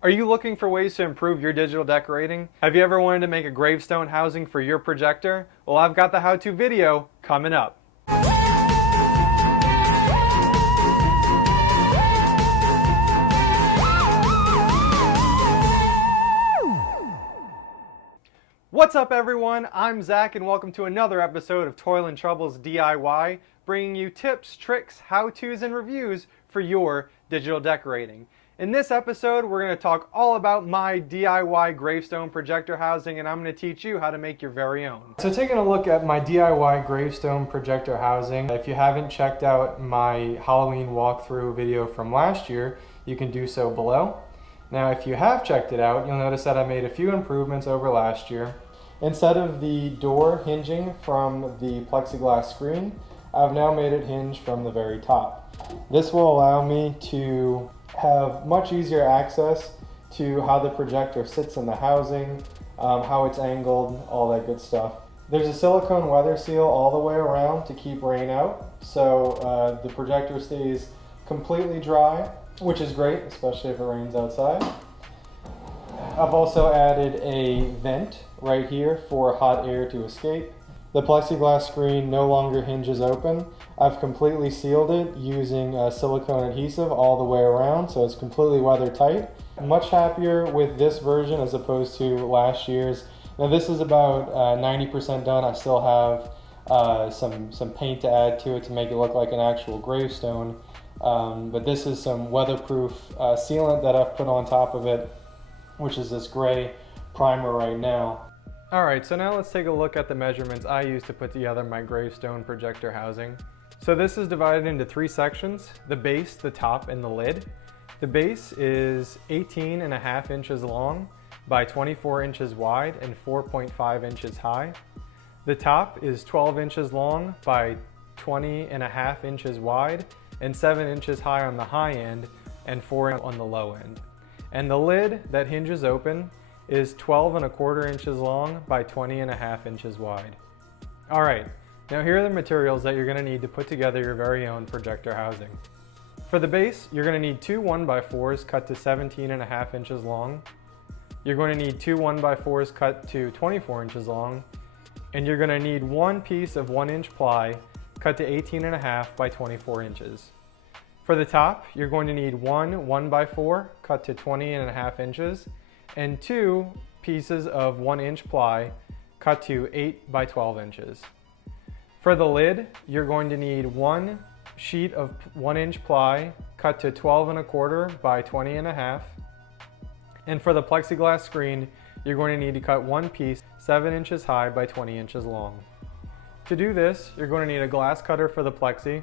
Are you looking for ways to improve your digital decorating? Have you ever wanted to make a gravestone housing for your projector? Well, I've got the how-to video coming up. What's up everyone? I'm Zach and welcome to another episode of Toil and Troubles DIY, bringing you tips, tricks, how-tos, and reviews for your digital decorating. In this episode, we're going to talk all about my DIY gravestone projector housing, and I'm going to teach you how to make your very own. So taking a look at my DIY gravestone projector housing, if you haven't checked out my Halloween walkthrough video from last year, you can do so below. Now, if you have checked it out, you'll notice that I made a few improvements over last year. Instead of the door hinging from the plexiglass screen, I've now made it hinge from the very top. This will allow me to have much easier access to how the projector sits in the housing, how it's angled, all that good stuff. There's a silicone weather seal all the way around to keep rain out, so the projector stays completely dry, which is great, especially if it rains outside. I've also added a vent right here for hot air to escape. The plexiglass screen no longer hinges open. I've completely sealed it using silicone adhesive all the way around, so it's completely weather tight. I'm much happier with this version as opposed to last year's. Now this is about 90% done. I still have some paint to add to it to make it look like an actual gravestone. But this is some weatherproof sealant that I've put on top of it, which is this gray primer right now. Alright, so now let's take a look at the measurements I used to put together my gravestone projector housing. So this is divided into three sections: the base, the top, and the lid. The base is 18.5 inches long by 24 inches wide and 4.5 inches high. The top is 12 inches long by 20.5 inches wide and 7 inches high on the high end and 4 on the low end. And the lid that hinges open is 12.25 inches long by 20.5 inches wide. Alright, now here are the materials that you're going to need to put together your very own projector housing. For the base, you're going to need two 1x4s cut to 17.5 inches long. You're going to need two 1x4s cut to 24 inches long. And you're going to need one piece of 1-inch ply cut to 18.5 by 24 inches. For the top, you're going to need one 1x4 cut to 20.5 inches and two pieces of 1-inch ply cut to 8 by 12 inches. For the lid, you're going to need one sheet of 1-inch ply cut to 12.25 by 20.5. And for the plexiglass screen, you're going to need to cut one piece 7 inches high by 20 inches long. To do this, you're going to need a glass cutter for the plexi.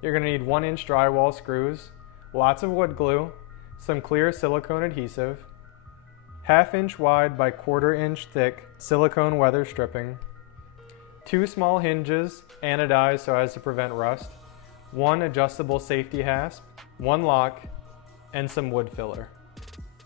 You're going to need 1-inch drywall screws, lots of wood glue, some clear silicone adhesive, 1/2 inch wide by 1/4 inch thick silicone weather stripping, two small hinges anodized so as to prevent rust, one adjustable safety hasp, one lock, and some wood filler.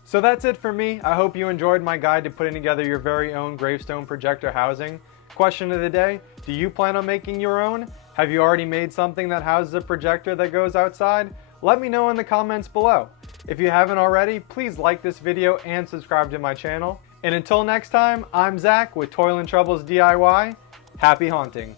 So that's it for me. I hope you enjoyed my guide to putting together your very own gravestone projector housing. Question of the day, do you plan on making your own? Have you already made something that houses a projector that goes outside? Let me know in the comments below. If you haven't already, please like this video and subscribe to my channel. And until next time, I'm Zach with Toil and Troubles DIY. Happy haunting.